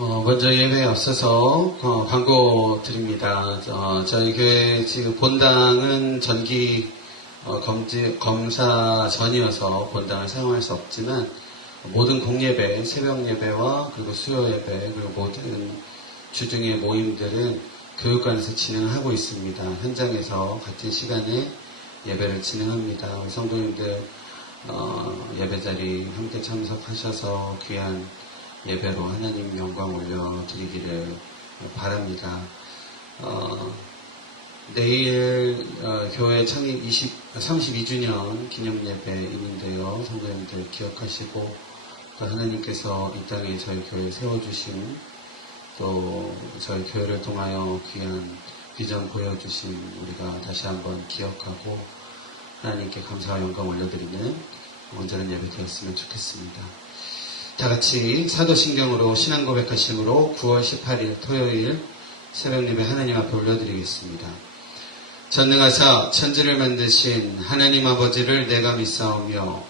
먼저 예배에 앞서서 광고 드립니다. 저희 교회 지금 본당은 전기 검사 전이어서 본당을 사용할 수 없지만 모든 공예배, 새벽 예배와 그리고 수요 예배 그리고 모든 주중의 모임들은 교육관에서 진행하고 있습니다. 현장에서 같은 시간에 예배를 진행합니다. 우리 성도님들 예배 자리 함께 참석하셔서 귀한 예배로 하나님 영광 올려드리기를 바랍니다. 내일 교회 창립 32주년 기념 예배 있는데요. 성도님들 기억하시고 또 하나님께서 이 땅에 저희 교회 세워주신 또 저희 교회를 통하여 귀한 비전 보여주신 우리가 다시 한번 기억하고 하나님께 감사와 영광 올려드리는 온전한 예배 되었으면 좋겠습니다. 다같이 사도신경으로 신앙 고백하심으로 9월 18일 토요일 새벽 예배 하나님 앞에 올려드리겠습니다. 전능하사 천지를 만드신 하나님 아버지를 내가 믿사오며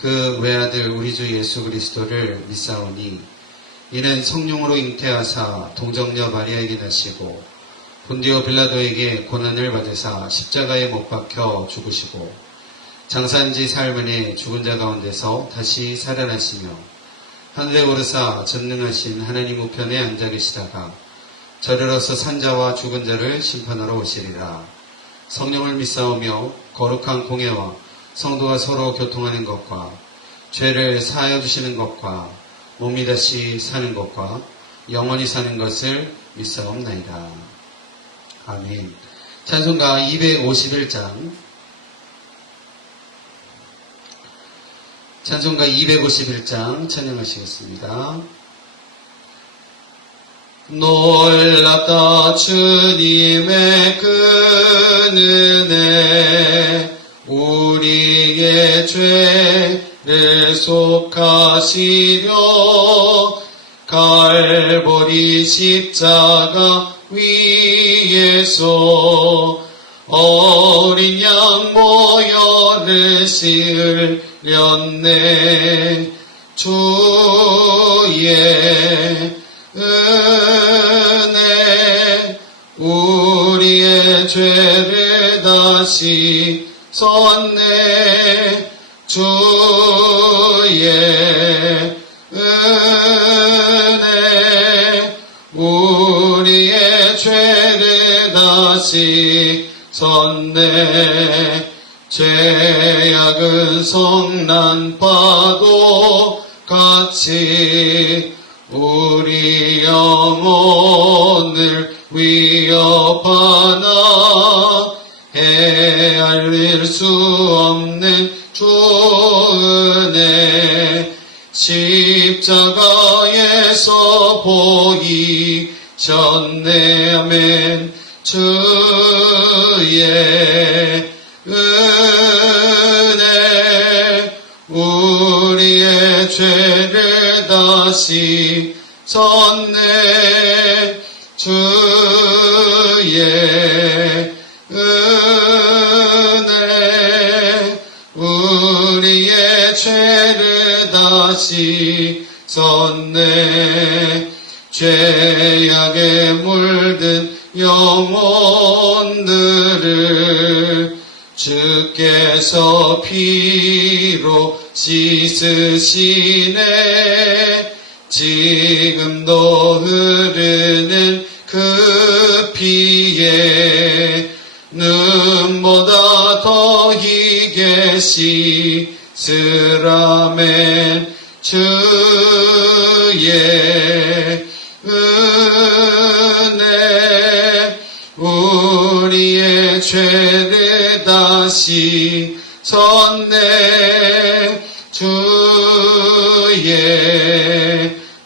그 외아들 우리 주 예수 그리스도를 믿사오니 이는 성령으로 잉태하사 동정녀 마리아에게 나시고 본디오 빌라도에게 고난을 받으사 십자가에 못 박혀 죽으시고 장사한지 사흘만에 죽은 자 가운데서 다시 살아나시며 하늘에 오르사 전능하신 하나님 우편에 앉아 계시다가 저리로서 산자와 죽은 자를 심판하러 오시리라. 성령을 믿사오며 거룩한 공예와 성도가 서로 교통하는 것과 죄를 사하여 주시는 것과 몸이 다시 사는 것과 영원히 사는 것을 믿사옵나이다. 아멘. 찬송가 251장 찬송가 251장 찬양하시겠습니다. 놀랍다 주님의 그 은혜 우리의 죄를 속하시려 갈보리 십자가 위에서 어린 양 모여를 실렸네. 주의 은혜 우리의 죄를 다시 썼네. 주의 은혜 우리의 죄를 다시 썼네. 죄악은 성난 파도 같이 우리 영혼을 위협하나 헤아릴 수 없는 주 은혜 십자가에서 보이셨네. 아멘. 주의 은혜 우리의 죄를 다시 썼네. 주의 은혜 우리의 죄를 다시 썼네. 죄악에 물든 영혼들을 주께서 피로 씻으시네. 지금도 흐르는 그 피에 눈보다 더 희게 씻으라멘. 주의 은혜 우리의 죄를 다시 썼네. 주의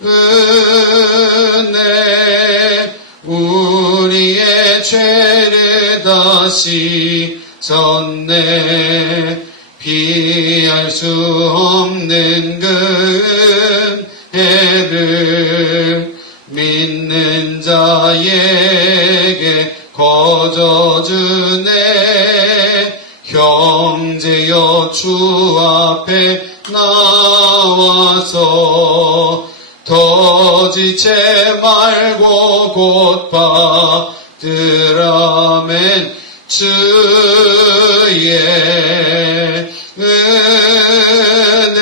은혜 우리의 죄를 다시 썼네. 피할 수 없는 그 은혜를 믿는 자에게 거저주네. 형제여 주 앞에 나와서 더지체 말고 곧 받으라멘. 주의 은혜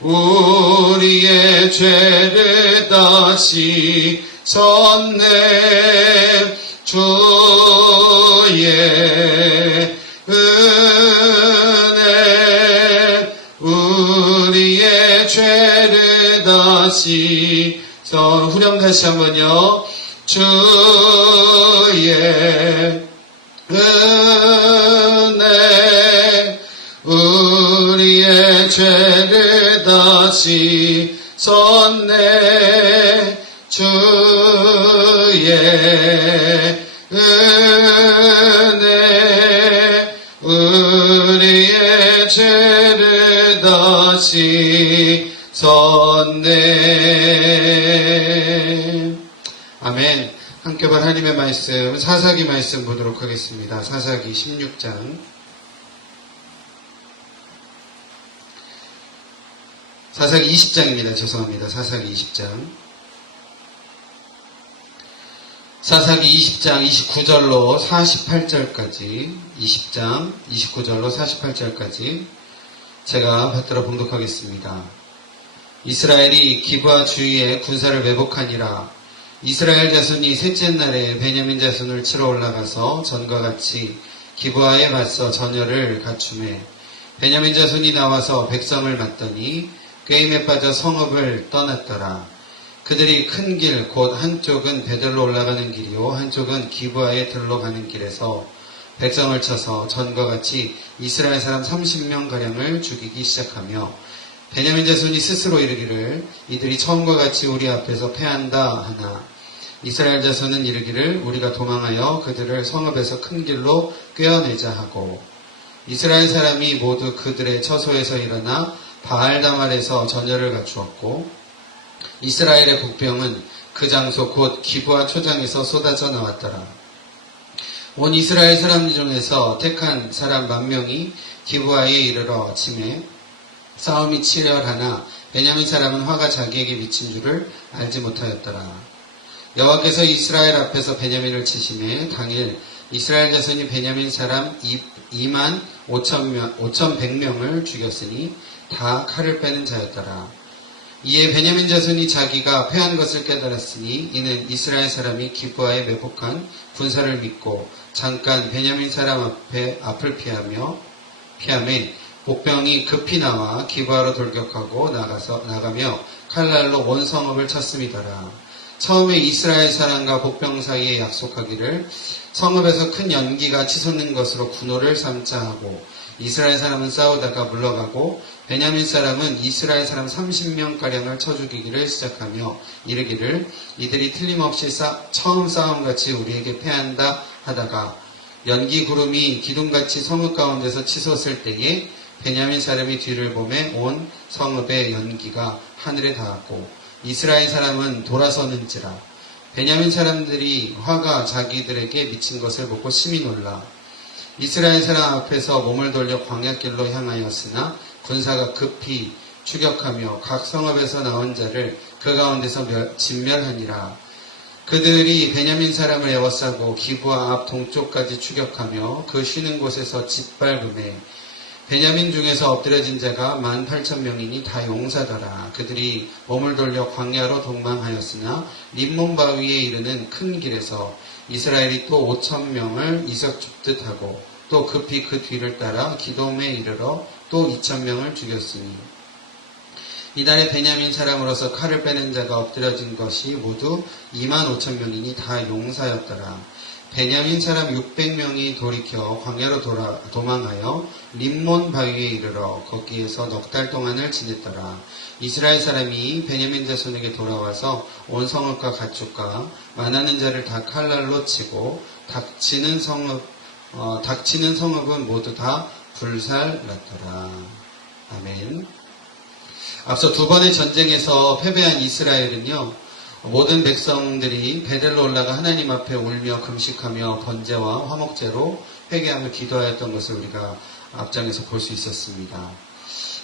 우리의 죄를 다시 졌네. 주의 은혜 우리의 죄를 다시 후렴 다시 한번요. 주의 은혜 우리의 죄를 다시 섰네. 주의 은혜 우리의 죄를 다시 섰네. 아멘. 함께 하나님의 말씀, 사사기 말씀 보도록 하겠습니다. 사사기 16장. 사사기 20장입니다. 죄송합니다. 사사기 20장. 사사기 20장 29절로 48절까지, 20장 29절로 48절까지 제가 받들어 봉독하겠습니다. 이스라엘이 기브아 주위에 군사를 매복하니라. 이스라엘 자손이 셋째 날에 베냐민 자손을 치러 올라가서 전과 같이 기브아에 맞서 전열을 갖추매 베냐민 자손이 나와서 백성을 맞더니 꾀임에 빠져 성읍을 떠났더라. 그들이 큰 길 곧 한쪽은 베들로 올라가는 길이요 한쪽은 기브아에 들러가는 길에서 백성을 쳐서 전과 같이 이스라엘 사람 30명가량을 죽이기 시작하며 베냐민 자손이 스스로 이르기를 이들이 처음과 같이 우리 앞에서 패한다 하나 이스라엘 자손은 이르기를 우리가 도망하여 그들을 성읍에서 큰 길로 꿰어내자 하고 이스라엘 사람이 모두 그들의 처소에서 일어나 바알다말에서 전열을 갖추었고 이스라엘의 국병은 그 장소 곧 기브아 초장에서 쏟아져 나왔더라. 온 이스라엘 사람 중에서 택한 사람 10,000명이 기브아에 이르러 치매 싸움이 치열하나 베냐민 사람은 화가 자기에게 미친 줄을 알지 못하였더라. 여호와께서 이스라엘 앞에서 베냐민을 치심에 당일 이스라엘 자손이 베냐민 사람 25,100명을 죽였으니 다 칼을 빼는 자였더라. 이에 베냐민 자손이 자기가 패한 것을 깨달았으니 이는 이스라엘 사람이 기브아에 매복한 군사를 믿고 잠깐 베냐민 사람 앞을 피하매 복병이 급히 나와 기브아로 돌격하고 나가며 칼날로 온 성읍을 쳤음이더라. 처음에 이스라엘 사람과 복병 사이에 약속하기를 성읍에서 큰 연기가 치솟는 것으로 군호를 삼자 하고 이스라엘 사람은 싸우다가 물러가고 베냐민 사람은 이스라엘 사람 30명가량을 쳐 죽이기를 시작하며 이르기를 이들이 틀림없이 처음 싸움같이 우리에게 패한다 하다가 연기 구름이 기둥같이 성읍 가운데서 치솟을 때에 베냐민 사람이 뒤를 보매 온 성읍의 연기가 하늘에 닿았고 이스라엘 사람은 돌아서는지라. 베냐민 사람들이 화가 자기들에게 미친 것을 보고 심히 놀라 이스라엘 사람 앞에서 몸을 돌려 광야길로 향하였으나 군사가 급히 추격하며 각 성읍에서 나온 자를 그 가운데서 진멸하니라. 그들이 베냐민 사람을 에워싸고 기브아 앞 동쪽까지 추격하며 그 쉬는 곳에서 짓밟음에 베냐민 중에서 엎드려진 자가 18,000명이니 다 용사더라. 그들이 몸을 돌려 광야로 도망하였으나 림몬 바위에 이르는 큰 길에서 이스라엘이 또 5,000명을 이석 줍듯 하고 또 급히 그 뒤를 따라 기돔에 이르러 또 2,000명을 죽였으니 이달에 베냐민 사람으로서 칼을 빼는 자가 엎드려진 것이 모두 25,000명이니 다 용사였더라. 베냐민 사람 600명이 돌이켜 광야로 도망하여 림몬 바위에 이르러 거기에서 넉 달 동안을 지냈더라. 이스라엘 사람이 베냐민 자손에게 돌아와서 온 성읍과 가축과 많은 자를 다 칼날로 치고 닥치는 성읍은 모두 다 불살났더라. 아멘. 앞서 두 번의 전쟁에서 패배한 이스라엘은요, 모든 백성들이 베델로 올라가 하나님 앞에 울며 금식하며 번제와 화목제로 회개하며 기도하였던 것을 우리가 앞장에서 볼 수 있었습니다.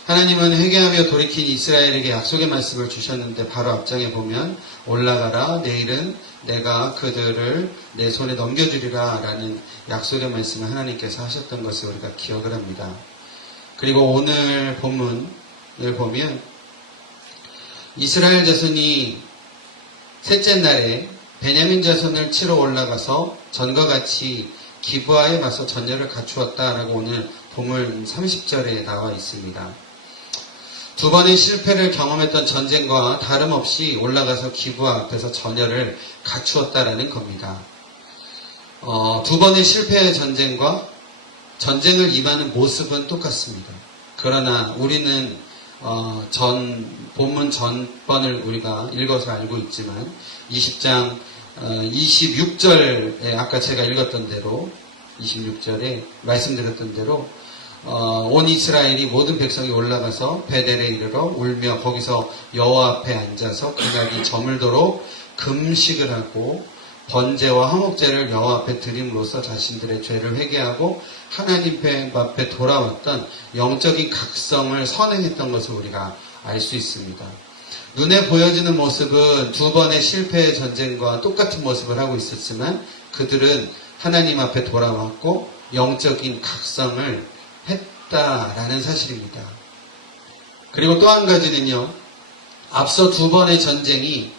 하나님은 회개하며 돌이킨 이스라엘에게 약속의 말씀을 주셨는데 바로 앞장에 보면 올라가라 내일은 내가 그들을 내 손에 넘겨주리라 라는 약속의 말씀을 하나님께서 하셨던 것을 우리가 기억을 합니다. 그리고 오늘 본문을 보면 이스라엘 자손이 셋째 날에 베냐민 자손을 치러 올라가서 전과 같이 기브아에 맞서 전열을 갖추었다라고 오늘 본문 30절에 나와 있습니다. 두 번의 실패를 경험했던 전쟁과 다름없이 올라가서 기브아 앞에서 전열을 갖추었다라는 겁니다. 두 번의 실패의 전쟁과 전쟁을 임하는 모습은 똑같습니다. 그러나 우리는 본문 전번을 우리가 읽어서 알고 있지만 20장 26절에 아까 제가 읽었던 대로 26절에 말씀드렸던 대로 온 이스라엘이 모든 백성이 올라가서 베델에 이르러 울며 거기서 여호와 앞에 앉아서 그날이 저물도록 금식을 하고 번제와 화목제를 여호와 앞에 드림으로써 자신들의 죄를 회개하고 하나님 앞에 돌아왔던 영적인 각성을 선행했던 것을 우리가 알 수 있습니다. 눈에 보여지는 모습은 두 번의 실패의 전쟁과 똑같은 모습을 하고 있었지만 그들은 하나님 앞에 돌아왔고 영적인 각성을 했다라는 사실입니다. 그리고 또 한 가지는요. 앞서 두 번의 전쟁이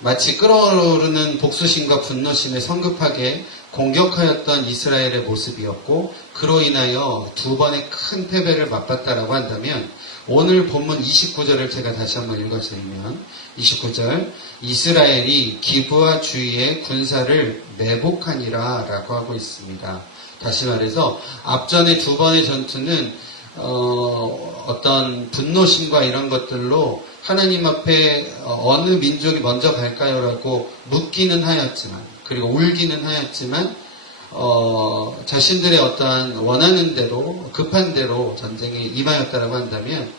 마치 끓어오르는 복수심과 분노심에 성급하게 공격하였던 이스라엘의 모습이었고 그로 인하여 두 번의 큰 패배를 맛봤다라고 한다면 오늘 본문 29절을 제가 다시 한번 읽어드리면 29절 이스라엘이 기브아 주위의 군사를 매복하니라 라고 하고 있습니다. 다시 말해서 앞전의 두 번의 전투는 어떤 분노심과 이런 것들로 하나님 앞에 어느 민족이 먼저 갈까요? 라고 묻기는 하였지만 그리고 울기는 하였지만 자신들의 어떠한 원하는 대로 급한 대로 전쟁에 임하였다라고 한다면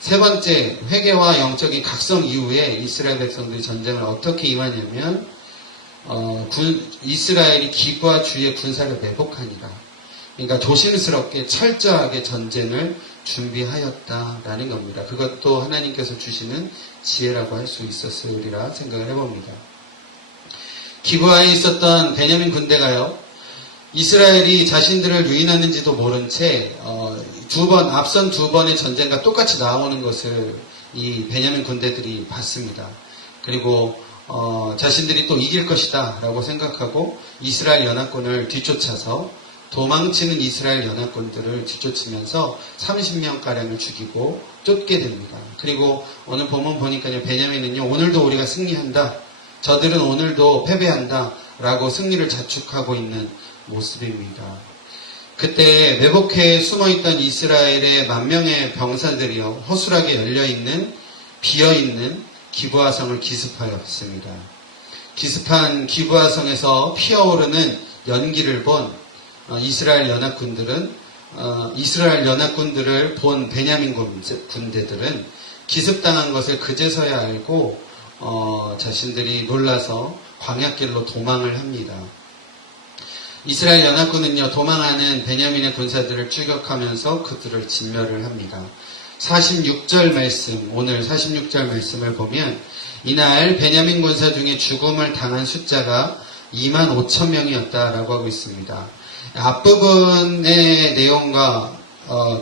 세 번째 회개와 영적인 각성 이후에 이스라엘 백성들이 전쟁을 어떻게 임하냐면 이스라엘이 기브아 주위의 군사를 매복하니라. 그러니까 조심스럽게 철저하게 전쟁을 준비하였다라는 겁니다. 그것도 하나님께서 주시는 지혜라고 할 수 있었으리라 생각을 해봅니다. 기브아에 있었던 베냐민 군대가요. 이스라엘이 자신들을 유인하는지도 모른 채 앞선 두 번의 전쟁과 똑같이 나오는 것을 이 베냐민 군대들이 봤습니다. 그리고 자신들이 또 이길 것이다 라고 생각하고 이스라엘 연합군을 뒤쫓아서 도망치는 이스라엘 연합군들을 뒤쫓으면서 30명가량을 죽이고 쫓게 됩니다. 그리고 오늘 본문 보니까요, 베냐민은요, 오늘도 우리가 승리한다. 저들은 오늘도 패배한다. 라고 승리를 자축하고 있는 모습입니다. 그때 매복해에 숨어있던 이스라엘의 10,000명의 병사들이요, 허술하게 열려있는, 비어있는 기브아성을 기습하였습니다. 기습한 기브아성에서 피어오르는 연기를 본 이스라엘 연합군들을 본 베냐민 군대들은 기습당한 것을 그제서야 알고 자신들이 놀라서 광야길로 도망을 합니다. 이스라엘 연합군은요, 도망하는 베냐민의 군사들을 추격하면서 그들을 진멸을 합니다. 46절 말씀, 오늘 46절 말씀을 보면 이날 베냐민 군사 중에 죽음을 당한 숫자가 25,000명이었다라고 하고 있습니다. 앞부분의 내용과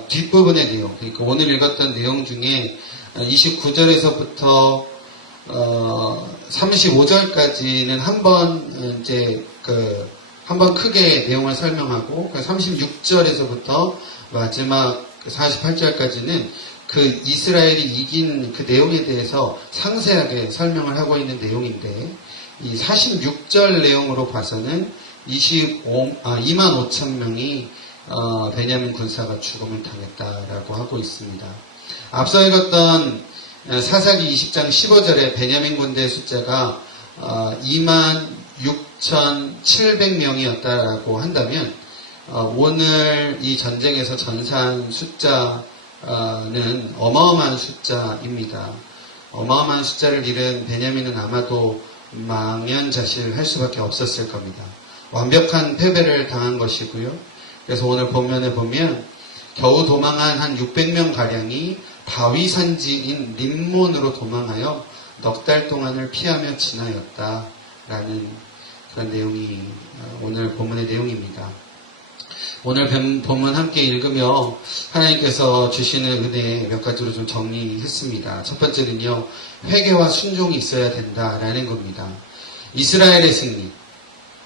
뒷부분의 내용, 그러니까 오늘 읽었던 내용 중에 29절에서부터 35절까지는 한 번 크게 내용을 설명하고 36절에서부터 마지막 48절까지는 그 이스라엘이 이긴 그 내용에 대해서 상세하게 설명을 하고 있는 내용인데 이 46절 내용으로 봐서는 25,000명이 베냐민 군사가 죽음을 당했다라고 하고 있습니다. 앞서 읽었던 사사기 20장 15절에 베냐민 군대의 숫자가 26,700명이었다라고 한다면 오늘 이 전쟁에서 전사한 숫자는 어마어마한 숫자입니다. 어마어마한 숫자를 잃은 베냐민은 아마도 망연자실할 수밖에 없었을 겁니다. 완벽한 패배를 당한 것이고요. 그래서 오늘 본문에 보면 겨우 도망한 한 600명 가량이 바위 산지인 림몬으로 도망하여 넉 달 동안을 피하며 지나였다라는 그런 내용이 오늘 본문의 내용입니다. 오늘 본문 함께 읽으며 하나님께서 주시는 은혜 몇 가지로 좀 정리했습니다. 첫 번째는요, 회개와 순종이 있어야 된다라는 겁니다. 이스라엘의 승리,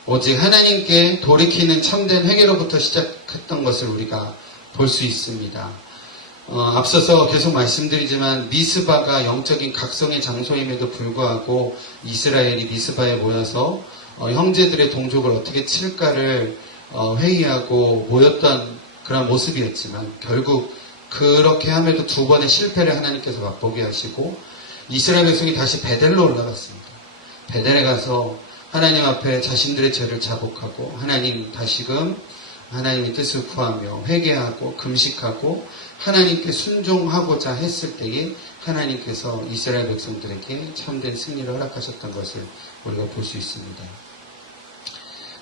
오직 하나님께 돌이키는 참된 회개로부터 시작했던 것을 우리가 볼 수 있습니다. 앞서서 계속 말씀드리지만 미스바가 영적인 각성의 장소임에도 불구하고 이스라엘이 미스바에 모여서 형제들의 동족을 어떻게 칠까를 회의하고 모였던 그런 모습이었지만 결국 그렇게 함에도 두 번의 실패를 하나님께서 맛보게 하시고 이스라엘 백성이 다시 베델로 올라갔습니다. 베델에 가서 하나님 앞에 자신들의 죄를 자복하고 하나님 다시금 하나님의 뜻을 구하며 회개하고 금식하고 하나님께 순종하고자 했을 때에 하나님께서 이스라엘 백성들에게 참된 승리를 허락하셨던 것을 우리가 볼 수 있습니다.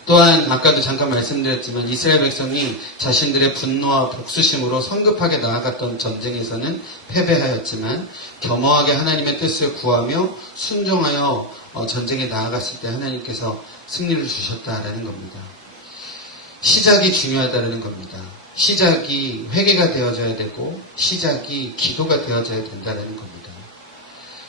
또한 아까도 잠깐 말씀드렸지만 이스라엘 백성이 자신들의 분노와 복수심으로 성급하게 나아갔던 전쟁에서는 패배하였지만 겸허하게 하나님의 뜻을 구하며 순종하여 전쟁에 나아갔을 때 하나님께서 승리를 주셨다라는 겁니다. 시작이 중요하다는 겁니다. 시작이 회개가 되어져야 되고 시작이 기도가 되어져야 된다는 겁니다.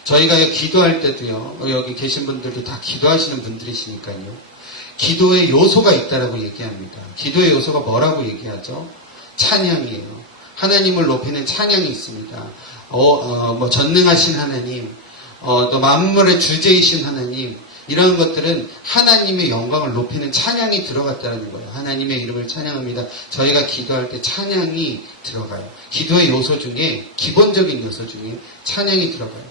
저희가 기도할 때도요, 여기 계신 분들도 다 기도하시는 분들이시니까요. 기도의 요소가 있다라고 얘기합니다. 기도의 요소가 뭐라고 얘기하죠? 찬양이에요. 하나님을 높이는 찬양이 있습니다. 전능하신 하나님, 또 만물의 주제이신 하나님, 이런 것들은 하나님의 영광을 높이는 찬양이 들어갔다는 거예요. 하나님의 이름을 찬양합니다. 저희가 기도할 때 찬양이 들어가요. 기도의 요소 중에, 기본적인 요소 중에 찬양이 들어가요.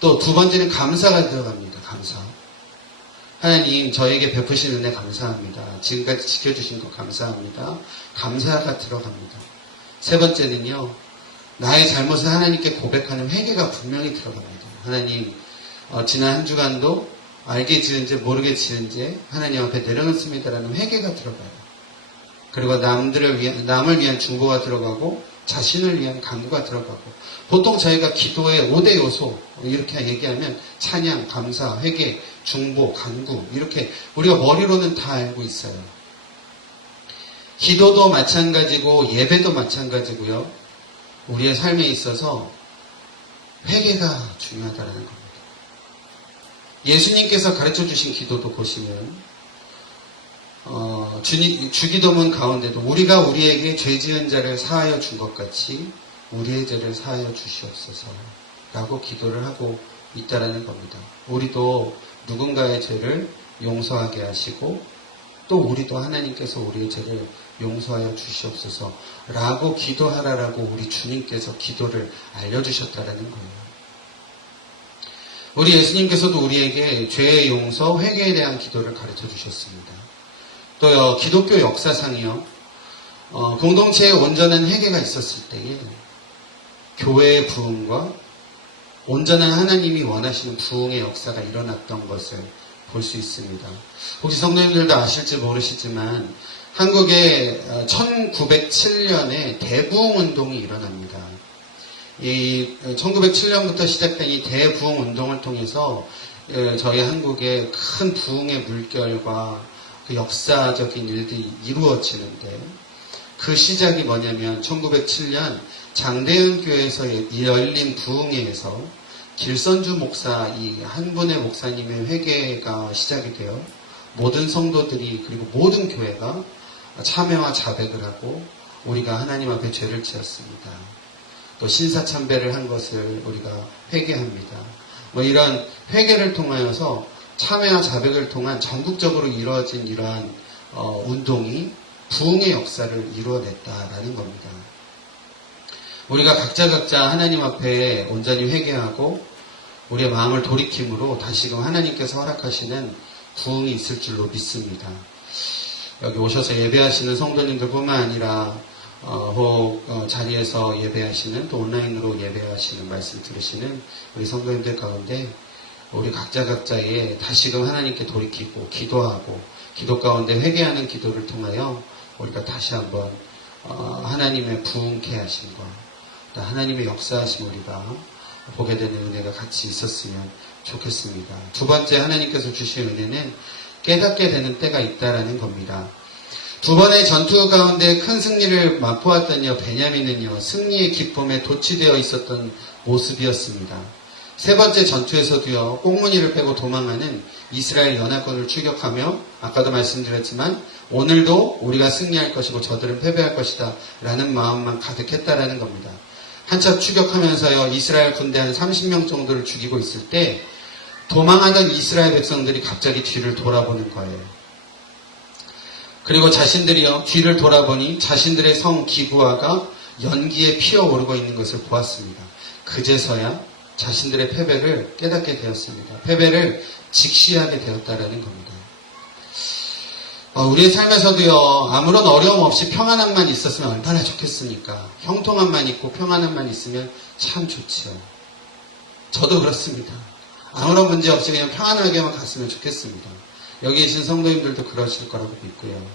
또 두 번째는 감사가 들어갑니다. 감사. 하나님, 저에게 베푸신 은혜 감사합니다. 지금까지 지켜주신 것 감사합니다. 감사가 들어갑니다. 세 번째는요, 나의 잘못을 하나님께 고백하는 회개가 분명히 들어갑니다. 하나님, 지난 한 주간도 알게 지은 죄 모르게 지은 죄 하나님 앞에 내려놓습니다라는 회개가 들어가요. 그리고 남을 위한 중보가 들어가고 자신을 위한 간구가 들어가고 보통 저희가 기도의 5대 요소 이렇게 얘기하면 찬양, 감사, 회개, 중보, 간구 이렇게 우리가 머리로는 다 알고 있어요. 기도도 마찬가지고 예배도 마찬가지고요. 우리의 삶에 있어서 회개가 중요하다는 겁니다. 예수님께서 가르쳐 주신 기도도 보시면 주기도문 가운데도 우리가 우리에게 죄 지은 자를 사하여 준 것 같이 우리의 죄를 사하여 주시옵소서 라고 기도를 하고 있다라는 겁니다. 우리도 누군가의 죄를 용서하게 하시고 또 우리도 하나님께서 우리의 죄를 용서하여 주시옵소서 라고 기도하라라고 우리 주님께서 기도를 알려주셨다라는 거예요. 우리 예수님께서도 우리에게 죄의 용서, 회개에 대한 기도를 가르쳐 주셨습니다. 또요, 기독교 역사상이요, 공동체에 온전한 회개가 있었을 때에 교회의 부흥과 온전한 하나님이 원하시는 부흥의 역사가 일어났던 것을 볼 수 있습니다. 혹시 성도님들도 아실지 모르시지만 한국에 1907년에 대부흥운동이 일어납니다. 이 1907년부터 시작된 이 대부흥 운동을 통해서 저희 한국의 큰 부흥의 물결과 그 역사적인 일들이 이루어지는데 그 시작이 뭐냐면 1907년 장대현 교회에서 열린 부흥회에서 길선주 목사 이 한 분의 목사님의 회개가 시작이 되어 모든 성도들이 그리고 모든 교회가 참회와 자백을 하고 우리가 하나님 앞에 죄를 지었습니다. 또 신사참배를 한 것을 우리가 회개합니다. 이런 회개를 통하여서 참회와 자백을 통한 전국적으로 이루어진 이러한 운동이 부흥의 역사를 이루어냈다라는 겁니다. 우리가 각자 하나님 앞에 온전히 회개하고 우리의 마음을 돌이킴으로 다시금 하나님께서 허락하시는 부흥이 있을 줄로 믿습니다. 여기 오셔서 예배하시는 성도님들 뿐만 아니라 자리에서 예배하시는 또 온라인으로 예배하시는 말씀 들으시는 우리 성도님들 가운데 우리 각자의 다시금 하나님께 돌이키고 기도하고 기도 가운데 회개하는 기도를 통하여 우리가 다시 한번 하나님의 부흥케 하심과 또 하나님의 역사하심 우리가 보게 되는 은혜가 같이 있었으면 좋겠습니다. 두 번째 하나님께서 주신 은혜는 깨닫게 되는 때가 있다라는 겁니다. 두 번의 전투 가운데 큰 승리를 맛보았더니요, 베냐민은요, 승리의 기쁨에 도취되어 있었던 모습이었습니다. 세 번째 전투에서도요, 꽁무니를 빼고 도망하는 이스라엘 연합군을 추격하며, 아까도 말씀드렸지만, 오늘도 우리가 승리할 것이고 저들은 패배할 것이다 라는 마음만 가득했다라는 겁니다. 한참 추격하면서요, 이스라엘 군대 한 30명 정도를 죽이고 있을 때 도망하던 이스라엘 백성들이 갑자기 뒤를 돌아보는 거예요. 그리고 자신들이요, 뒤를 돌아보니 자신들의 성 기브아가 연기에 피어오르고 있는 것을 보았습니다. 그제서야 자신들의 패배를 깨닫게 되었습니다. 패배를 직시하게 되었다라는 겁니다. 우리의 삶에서도요, 아무런 어려움 없이 평안함만 있었으면 얼마나 좋겠습니까? 형통함만 있고 평안함만 있으면 참 좋지요. 저도 그렇습니다. 아무런 문제 없이 그냥 평안하게만 갔으면 좋겠습니다. 여기 계신 성도님들도 그러실 거라고 믿고요.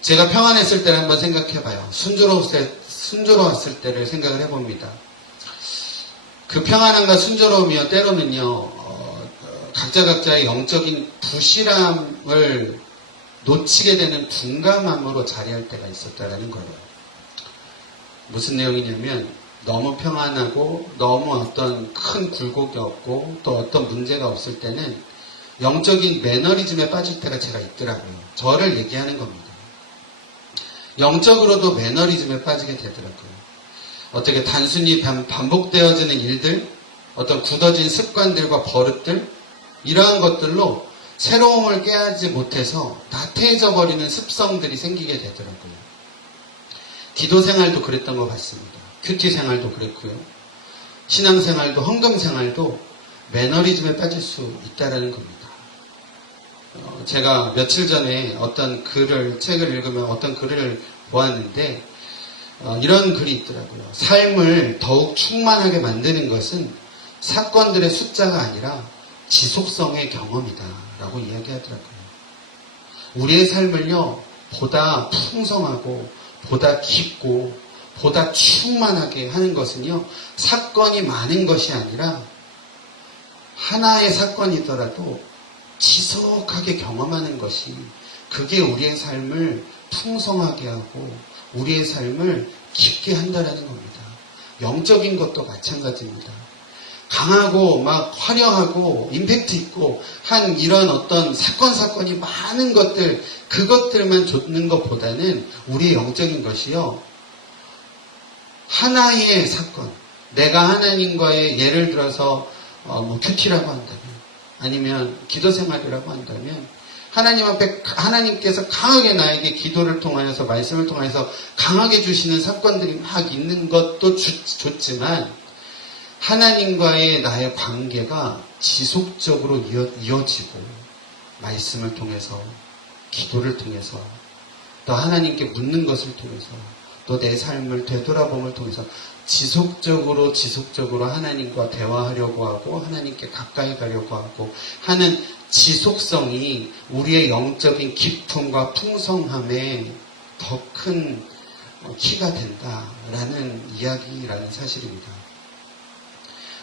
제가 평안했을 때를 한번 생각해봐요. 순조로웠을 때를 생각을 해봅니다. 그 평안함과 순조로움이요, 때로는요, 각자의 영적인 부실함을 놓치게 되는 둔감함으로 자리할 때가 있었다라는 거예요. 무슨 내용이냐면, 너무 평안하고 너무 어떤 큰 굴곡이 없고 또 어떤 문제가 없을 때는 영적인 매너리즘에 빠질 때가 제가 있더라고요. 저를 얘기하는 겁니다. 영적으로도 매너리즘에 빠지게 되더라고요. 어떻게 단순히 반복되어지는 일들, 어떤 굳어진 습관들과 버릇들, 이러한 것들로 새로움을 깨하지 못해서 나태해져 버리는 습성들이 생기게 되더라고요. 기도 생활도 그랬던 것 같습니다. 큐티 생활도 그랬고요. 신앙생활도 헌금생활도 매너리즘에 빠질 수 있다는 겁니다. 제가 며칠 전에 어떤 책을 읽으면 어떤 글을 보았는데 이런 글이 있더라고요. 삶을 더욱 충만하게 만드는 것은 사건들의 숫자가 아니라 지속성의 경험이다 라고 이야기하더라고요. 우리의 삶을요, 보다 풍성하고 보다 깊고 보다 충만하게 하는 것은요, 사건이 많은 것이 아니라 하나의 사건이더라도 지속하게 경험하는 것이, 그게 우리의 삶을 풍성하게 하고 우리의 삶을 깊게 한다는 겁니다. 영적인 것도 마찬가지입니다. 강하고 막 화려하고 임팩트 있고 한 이런 어떤 사건이 많은 것들, 그것들만 줬는 것보다는 우리의 영적인 것이요, 하나의 사건, 내가 하나님과의, 예를 들어서 큐티라고 한다면, 아니면 기도 생활이라고 한다면, 하나님 앞에 하나님께서 강하게 나에게 기도를 통하여서, 말씀을 통하여서 강하게 주시는 사건들이 막 있는 것도 좋지만, 하나님과의 나의 관계가 지속적으로 이어지고, 말씀을 통해서, 기도를 통해서, 또 하나님께 묻는 것을 통해서, 또 내 삶을 되돌아봄을 통해서 지속적으로 하나님과 대화하려고 하고 하나님께 가까이 가려고 하고 하는 지속성이 우리의 영적인 깊음과 풍성함에 더 큰 키가 된다라는 이야기라는 사실입니다.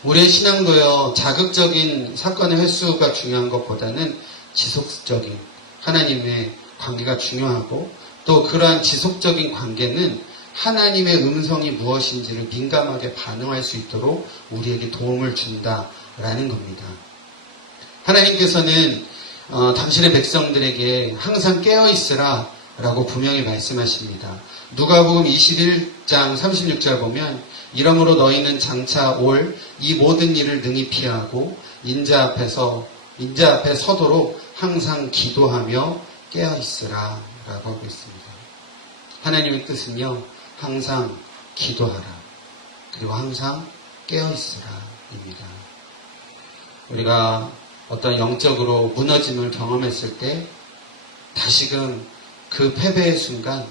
우리의 신앙도요, 자극적인 사건의 횟수가 중요한 것보다는 지속적인 하나님의 관계가 중요하고, 또 그러한 지속적인 관계는 하나님의 음성이 무엇인지를 민감하게 반응할 수 있도록 우리에게 도움을 준다라는 겁니다. 하나님께서는 당신의 백성들에게 항상 깨어있으라 라고 분명히 말씀하십니다. 누가복음 21장 36절 보면, 이러므로 너희는 장차 올 이 모든 일을 능히 피하고 인자 앞에 서도록 항상 기도하며 깨어있으라 라고 하고 있습니다. 하나님의 뜻은요, 항상 기도하라, 그리고 항상 깨어있으라 입니다. 우리가 어떤 영적으로 무너짐을 경험했을 때 다시금 그 패배의 순간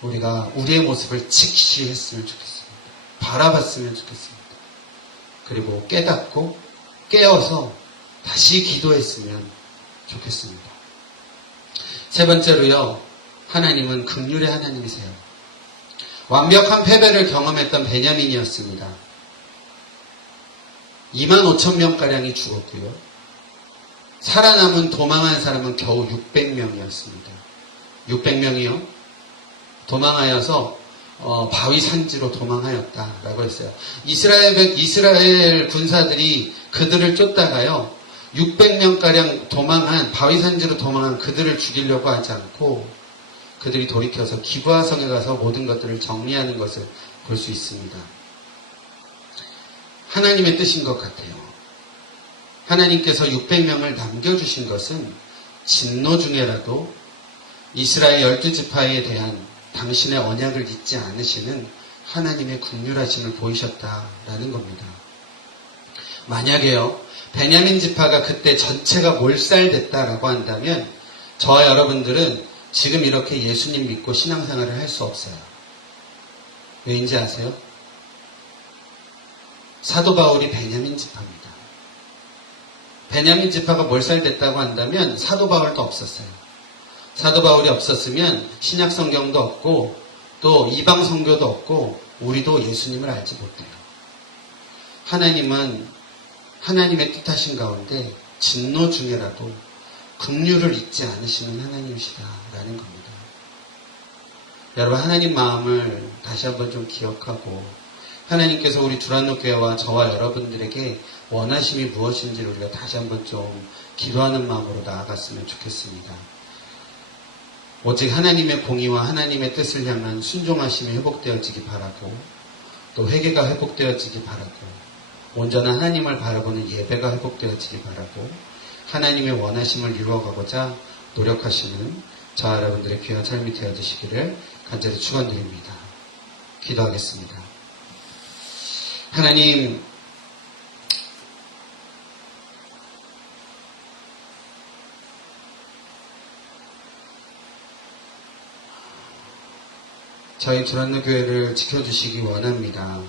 우리가 우리의 모습을 직시했으면 좋겠습니다. 바라봤으면 좋겠습니다. 그리고 깨닫고 깨어서 다시 기도했으면 좋겠습니다. 세 번째로요, 하나님은 긍휼의 하나님이세요. 완벽한 패배를 경험했던 베냐민이었습니다. 25,000명가량이 죽었고요. 살아남은 도망한 사람은 겨우 600명이었습니다. 600명이요. 도망하여서 바위 산지로 도망하였다라고 했어요. 이스라엘 군사들이 그들을 쫓다가요. 600명가량 도망한 바위 산지로 도망한 그들을 죽이려고 하지 않고 그들이 돌이켜서 기브아성에 가서 모든 것들을 정리하는 것을 볼 수 있습니다. 하나님의 뜻인 것 같아요. 하나님께서 600명을 남겨주신 것은 진노 중에라도 이스라엘 12지파에 대한 당신의 언약을 잊지 않으시는 하나님의 긍휼하심을 보이셨다라는 겁니다. 만약에요, 베냐민 지파가 그때 전체가 몰살됐다라고 한다면 저와 여러분들은 지금 이렇게 예수님 믿고 신앙생활을 할 수 없어요. 왜인지 아세요? 사도 바울이 베냐민 지파입니다. 베냐민 지파가 몰살됐다고 한다면 사도 바울도 없었어요. 사도 바울이 없었으면 신약 성경도 없고 또 이방 선교도 없고 우리도 예수님을 알지 못해요. 하나님은 하나님의 뜻하신 가운데 진노 중에라도 긍휼을 잊지 않으시는 하나님이시다라는 겁니다. 여러분, 하나님 마음을 다시 한번 좀 기억하고 하나님께서 우리 두란노 교회와 저와 여러분들에게 원하심이 무엇인지를 우리가 다시 한번 좀 기도하는 마음으로 나아갔으면 좋겠습니다. 오직 하나님의 공의와 하나님의 뜻을 향한 순종하심이 회복되어지기 바라고 또 회개가 회복되어지기 바라고 온전한 하나님을 바라보는 예배가 회복되어지기 바라고 하나님의 원하심을 이루어가고자 노력하시는 저와 여러분들의 귀한 삶이 되어주시기를 간절히 축원드립니다. 기도하겠습니다. 하나님, 저희 두란노 교회를 지켜주시기 원합니다.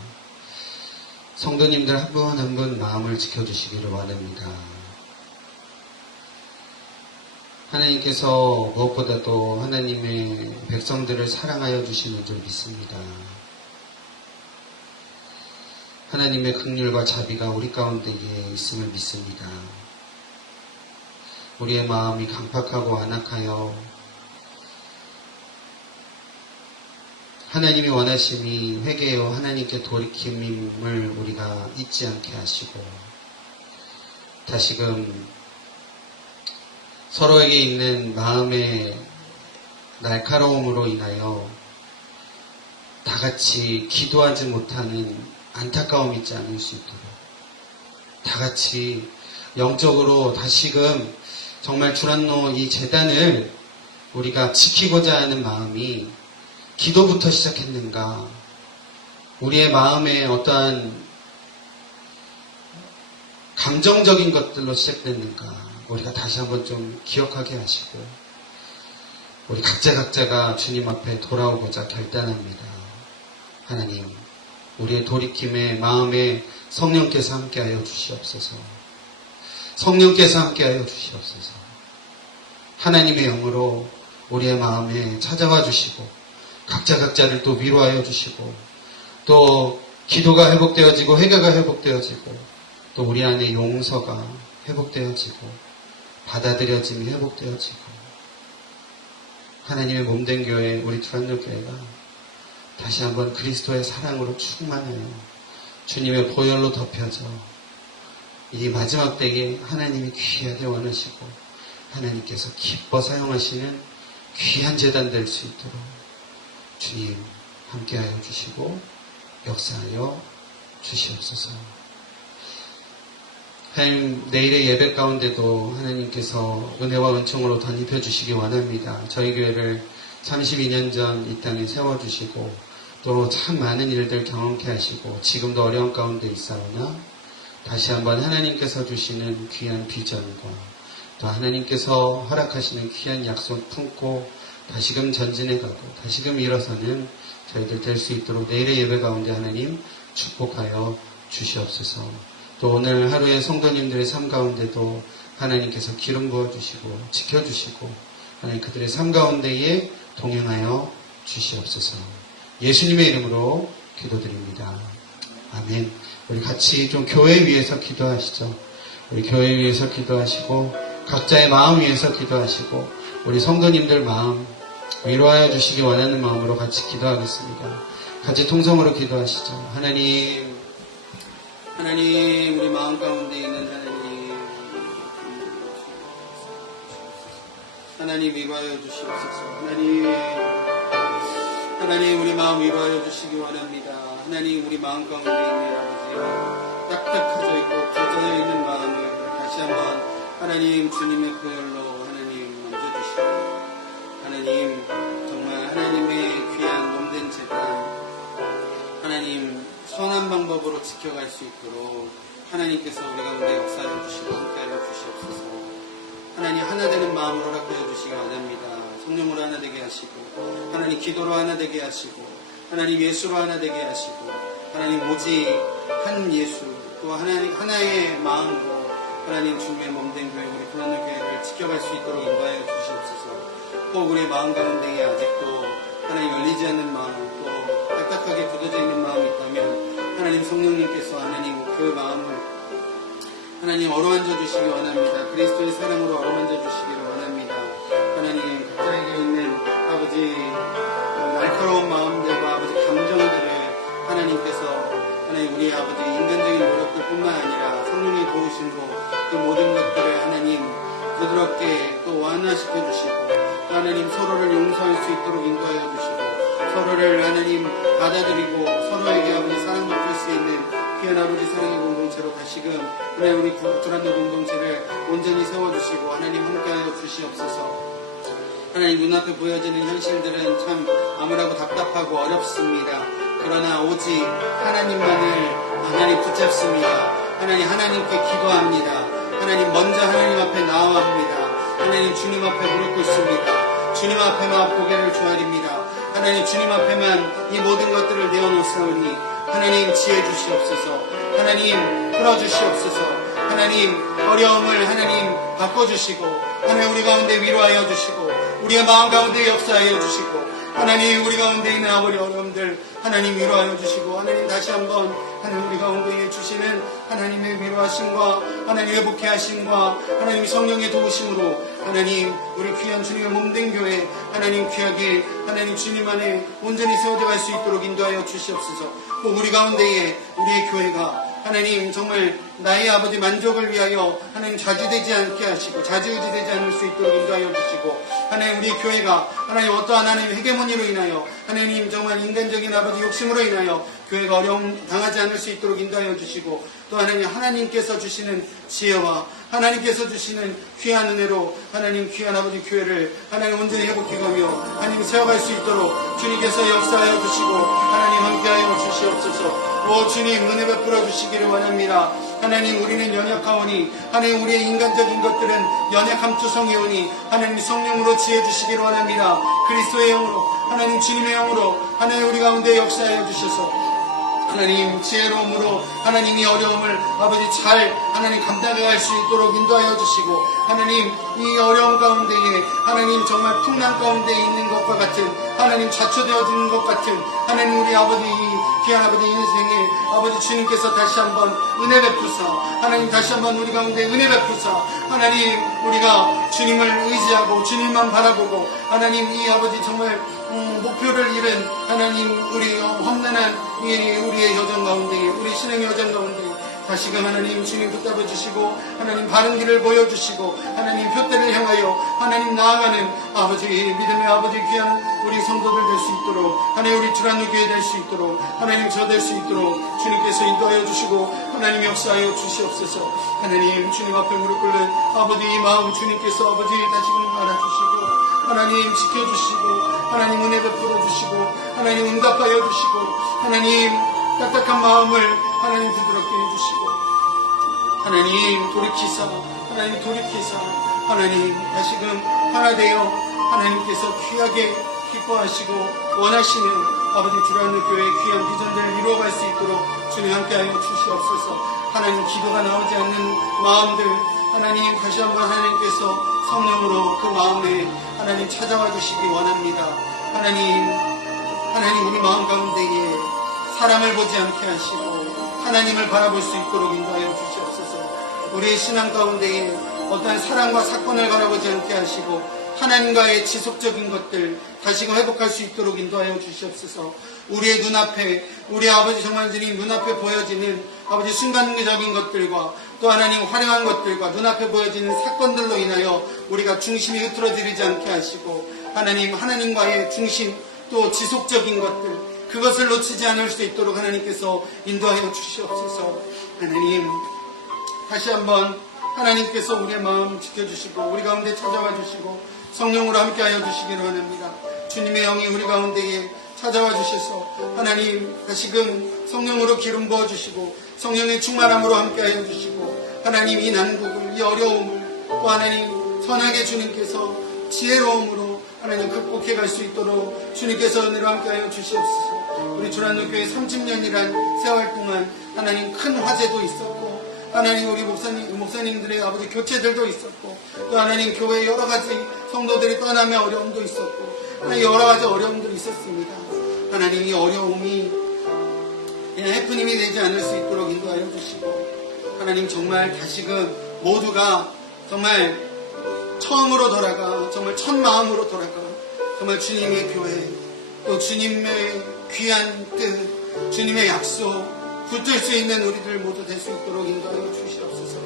성도님들 한 분 한 분 마음을 지켜주시기를 원합니다. 하나님께서 무엇보다도 하나님의 백성들을 사랑하여 주시는 줄 믿습니다. 하나님의 긍휼과 자비가 우리 가운데에 있음을 믿습니다. 우리의 마음이 강팍하고 완악하여 하나님이 원하심이 회개요 하나님께 돌이킴을 우리가 잊지 않게 하시고 다시금 서로에게 있는 마음의 날카로움으로 인하여 다같이 기도하지 못하는 안타까움이 있지 않을 수 있도록 다같이 영적으로 다시금 정말 두란노 이 재단을 우리가 지키고자 하는 마음이 기도부터 시작했는가, 우리의 마음에 어떠한 감정적인 것들로 시작됐는가, 우리가 다시 한번 좀 기억하게 하시고 우리 각자가 주님 앞에 돌아오고자 결단합니다. 하나님, 우리의 돌이킴에 마음에 성령께서 함께하여 주시옵소서. 성령께서 함께하여 주시옵소서. 하나님의 영으로 우리의 마음에 찾아와 주시고 각자를 또 위로하여 주시고 또 기도가 회복되어지고 회개가 회복되어지고 또 우리 안에 용서가 회복되어지고 받아들여짐이 회복되어지고 하나님의 몸된 교회 우리 두란노 교회가 다시 한번 그리스도의 사랑으로 충만하여 주님의 보혈로 덮여져 이 마지막 때에 하나님이 귀하게 원하시고 하나님께서 기뻐 사용하시는 귀한 제단 될 수 있도록 주님 함께하여 주시고 역사하여 주시옵소서. 하나님, 내일의 예배 가운데도 하나님께서 은혜와 은총으로 덧입혀 주시기 원합니다. 저희 교회를 32년 전 이 땅에 세워주시고 또 참 많은 일들 경험케 하시고 지금도 어려운 가운데 있사오나 다시 한번 하나님께서 주시는 귀한 비전과 또 하나님께서 허락하시는 귀한 약속 품고 다시금 전진해 가고 다시금 일어서는 저희들 될 수 있도록 내일의 예배 가운데 하나님 축복하여 주시옵소서. 또 오늘 하루의 성도님들의 삶 가운데도 하나님께서 기름 부어주시고 지켜주시고 하나님 그들의 삶 가운데에 동행하여 주시옵소서. 예수님의 이름으로 기도드립니다. 아멘. 우리 같이 좀 교회 위해서 기도하시죠. 우리 교회 위해서 기도하시고 각자의 마음 위해서 기도하시고 우리 성도님들 마음 위로하여 주시기 원하는 마음으로 같이 기도하겠습니다. 같이 통성으로 기도하시죠. 하나님 우리 마음 가운데 있는 하나님 위로하여 주시옵소서. 하나님 우리 마음 위로하여 주시기 원합니다. 하나님 우리 마음 가운데 있는 아버지 딱딱해져 있고 젖어져 있는 마음을 다시 한번 하나님 주님의 보혈로 하나님 만져주시고 하나님 정말 하나님의 귀한 몸된 재단 하나님 선한 방법으로 지켜갈 수 있도록 하나님께서 우리 가운데 역사하여 주시고 함께하여 주시옵소서. 하나님 하나 되는 마음으로 허락하여 주시기 원합니다. 성령으로 하나 되게 하시고 하나님 기도로 하나 되게 하시고 하나님 예수로 하나 되게 하시고 하나님 오직 한 예수 또 하나님 하나의 마음으로 하나님 주님의 몸된 교회 우리 브라운 교회를 지켜갈 수 있도록 인도하여 주시옵소서. 꼭 우리의 마음 가운데에 아직도 하나님 열리지 않는 마음 또 딱딱하게 굳어져 있는 마음이 있다면 하나님 성령님께서 하나님 그 마음을 하나님 어루만져 주시기 원합니다. 그리스도의 사랑으로 어루만져 주시기를 원합니다. 하나님 각자에게 있는 아버지 날카로운 마음들과 아버지 감정들을 하나님께서 하나님 우리 아버지 인간적인 노력들 뿐만 아니라 성령의 도우심으로 그 모든 것들을 하나님 부드럽게 또 완화시켜 주시고 또 하나님 서로를 용서할 수 있도록 인도하여 주시고 서로를 하나님 받아들이고 서로에게 아버지 사랑받을 수 있는 귀한 아버지 사랑의 공동체로 다시금 하나님 우리 두란노 공동체를 온전히 세워주시고 하나님 함께하여 주시옵소서. 하나님 눈앞에 보여지는 현실들은 참 아무라고 답답하고 어렵습니다. 그러나 오직 하나님만을 하나님 붙잡습니다. 하나님께 기도합니다. 하나님 먼저 하나님 앞에 나아갑니다. 하나님 주님 앞에 무릎 꿇습니다. 주님 앞에만 고개를 조아립니다. 하나님 주님 앞에만 이 모든 것들을 내어놓사오니 하나님 지혜 주시옵소서. 하나님 풀어주시옵소서. 하나님 어려움을 하나님 바꿔주시고 하나님 우리 가운데 위로하여 주시고 우리의 마음 가운데 역사하여 주시고 하나님 우리 가운데 있는 아버지 어려움들 하나님 위로하여 주시고 하나님 다시 한번 하나님 우리 가운데 주시는 하나님의 위로하심과 하나님 회복케 하심과 하나님 성령의 도우심으로 하나님 우리 귀한 주님의 몸된 교회 하나님 귀하게 하나님 주님 안에 온전히 세워져 갈 수 있도록 인도하여 주시옵소서. 꼭 우리 가운데에 우리의 교회가 하나님 정말 나의 아버지 만족을 위하여 하나님 좌지되지 않게 하시고 좌지우지되지 않을 수 있도록 인도하여 주시고 하나님 우리 교회가 하나님 어떠한 하나님 헤게모니로 인하여 하나님 정말 인간적인 아버지 욕심으로 인하여 교회가 어려움 당하지 않을 수 있도록 인도하여 주시고 또 하나님께서 주시는 지혜와 하나님께서 주시는 귀한 은혜로 하나님 귀한 아버지 교회를 하나님 온전히 회복해가며 하나님 세워갈 수 있도록 주님께서 역사하여 주시고 하나님 함께하여 주시옵소서. 오 주님 은혜 베풀어 주시기를 원합니다. 하나님 우리는 연약하오니 하나님 우리의 인간적인 것들은 연약함 투성이오니 하나님 성령으로 지혜 주시기를 원합니다. 그리스도의 영으로 하나님 주님의 영으로 하나님 우리 가운데 역사하여 주셔서 하나님 지혜로움으로 하나님이 어려움을 아버지 잘 하나님 감당해갈 수 있도록 인도하여 주시고 하나님 이 어려움 가운데에 하나님 정말 풍랑 가운데 있는 것과 같은 하나님 좌초되어지는 것 같은 하나님 우리 아버지 귀한 아버지 인생에 아버지 주님께서 다시 한번 은혜 베푸사 하나님 다시 한번 우리 가운데 은혜 베푸사 하나님 우리가 주님을 의지하고 주님만 바라보고 하나님 이 아버지 정말 목표를 잃은 하나님 우리 험난한 우리의 여정 가운데 우리 신앙의 여정 가운데 다시금 하나님 주님 붙잡아 주시고 하나님 바른 길을 보여주시고 하나님 표대를 향하여 하나님 나아가는 아버지 믿음의 아버지 귀한 우리 성도들 될 수 있도록 하나님 우리 주란노 교회 될 수 있도록 하나님 저 될 수 있도록 주님께서 인도하여 주시고 하나님 역사하여 주시옵소서. 하나님 주님 앞에 무릎 꿇는 아버지 이 마음 주님께서 아버지 다시금 알아주시고 하나님 지켜주시고 하나님 은혜 베풀어 주시고 하나님 응답하여 주시고 하나님 딱딱한 마음을 하나님 부드럽게 해주시고 하나님 돌이키사 하나님 다시금 하나 되어 하나님께서 귀하게 기뻐하시고 원하시는 아버지 주란노 교회의 귀한 비전들을 이루어갈 수 있도록 주님 함께하여 주시옵소서. 하나님 기도가 나오지 않는 마음들 하나님 다시 한번 하나님께서 성령으로 그 마음에 하나님 찾아와 주시기 원합니다. 하나님 우리 마음 가운데에 사람을 보지 않게 하시고 하나님을 바라볼 수 있도록 인도하여 주시옵소서. 우리의 신앙 가운데에 어떠한 사랑과 사건을 바라보지 않게 하시고 하나님과의 지속적인 것들 다시금 회복할 수 있도록 인도하여 주시옵소서. 우리의 눈앞에 우리 아버지 정말 주님 눈앞에 보여지는 아버지 순간적인 것들과 또 하나님 화려한 것들과 눈앞에 보여지는 사건들로 인하여 우리가 중심이 흐트러지지 않게 하시고 하나님과의 중심 또 지속적인 것들 그것을 놓치지 않을 수 있도록 하나님께서 인도하여 주시옵소서. 하나님 다시 한번 하나님께서 우리의 마음 지켜주시고 우리 가운데 찾아와 주시고 성령으로 함께하여 주시기를 원합니다. 주님의 영이 우리 가운데에 찾아와 주셔서 하나님 다시금 성령으로 기름 부어주시고 성령의 충만함으로 함께하여 주시고 하나님 이 난국을 이 어려움을 또 하나님 선하게 주님께서 지혜로움으로 하나님 극복해 갈 수 있도록 주님께서 은혜로 함께하여 주시옵소서. 우리 주란노교회 30년이란 세월 동안 하나님 큰 화제도 있었고 하나님 우리 목사님들의 아버지 교체들도 있었고 또 하나님 교회 여러 가지 성도들이 떠남의 어려움도 있었고 하나님 여러 가지 어려움들이 있었습니다. 하나님 이 어려움이 그냥 해프님이 되지 않을 수 있도록 인도하여 주시고 하나님 정말 다시금 모두가 정말 처음으로 돌아가 정말 첫 마음으로 돌아가 정말 주님의 교회 또 주님의 귀한 뜻 주님의 약속 붙들 수 있는 우리들 모두 될 수 있도록 인도하여 주시옵소서.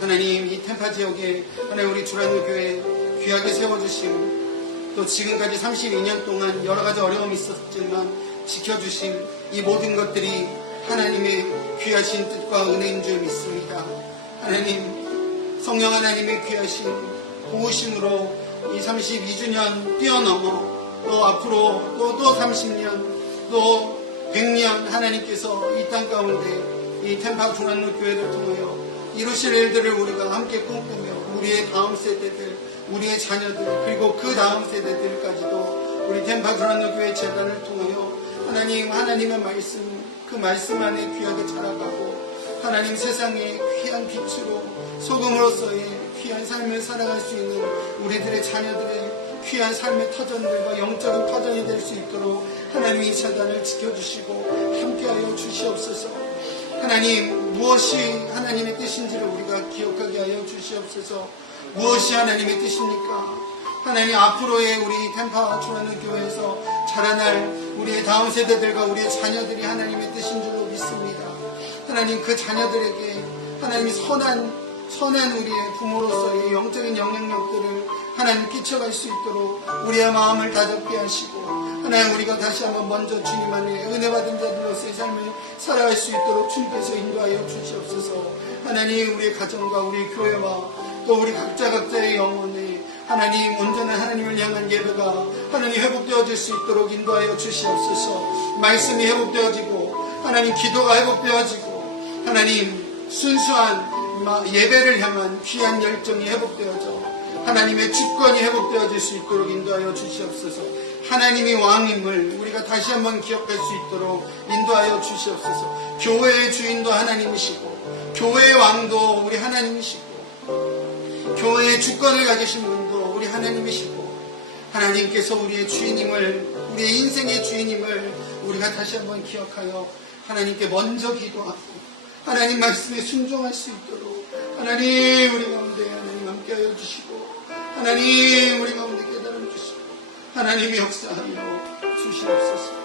하나님 이 템파 지역에 하나님 우리 주란노교회 귀하게 세워주심 또 지금까지 32년 동안 여러 가지 어려움이 있었지만 지켜주신 이 모든 것들이 하나님의 귀하신 뜻과 은혜인 줄 믿습니다. 하나님 성령 하나님의 귀하신 도우심으로 이 32주년 뛰어넘어 또 앞으로 또 30년 또 100년 하나님께서 이 땅 가운데 이 템파 주란노교회를 통하여 이루실 일들을 우리가 함께 꿈꾸며 우리의 다음 세대들 우리의 자녀들 그리고 그 다음 세대들까지도 우리 템파 주란노교회 재단을 통하여 하나님의 말씀 그 말씀 안에 귀하게 자라가고 하나님 세상의 귀한 빛으로 소금으로서의 귀한 삶을 살아갈 수 있는 우리들의 자녀들의 귀한 삶의 터전들과 영적인 터전이 될 수 있도록 하나님 이 재단을 지켜주시고 함께하여 주시옵소서. 하나님 무엇이 하나님의 뜻인지를 우리가 기억하게 하여 주시옵소서. 무엇이 하나님의 뜻입니까? 하나님 앞으로의 우리 템파 주란노교회에서 자라날 우리의 다음 세대들과 우리의 자녀들이 하나님의 뜻인 줄로 믿습니다. 하나님 그 자녀들에게 하나님이 선한 우리의 부모로서의 영적인 영향력들을 하나님 끼쳐갈 수 있도록 우리의 마음을 다잡게 하시고 하나님 우리가 다시 한번 먼저 주님 안에 은혜 받은 자들로서의 삶을 살아갈 수 있도록 주님께서 인도하여 주시옵소서. 하나님 우리의 가정과 우리의 교회와 또 우리 각자의 영혼에 하나님 온전한 하나님을 향한 예배가 하나님 회복되어질 수 있도록 인도하여 주시옵소서. 말씀이 회복되어지고 하나님 기도가 회복되어지고 하나님 순수한 예배를 향한 귀한 열정이 회복되어져 하나님의 주권이 회복되어질 수 있도록 인도하여 주시옵소서. 하나님이 왕임을 우리가 다시 한번 기억할 수 있도록 인도하여 주시옵소서. 교회의 주인도 하나님이시고 교회의 왕도 우리 하나님이시고 교회의 주권을 가지신 분도 우리 하나님이시고 하나님께서 우리의 주인임을 우리의 인생의 주인임을 우리가 다시 한번 기억하여 하나님께 먼저 기도하고 하나님 말씀에 순종할 수 있도록 하나님 우리 가운데 하나님 함께하여 주시고 하나님 우리 가운데 깨달음 주시고 하나님이 역사하여 주시옵소서.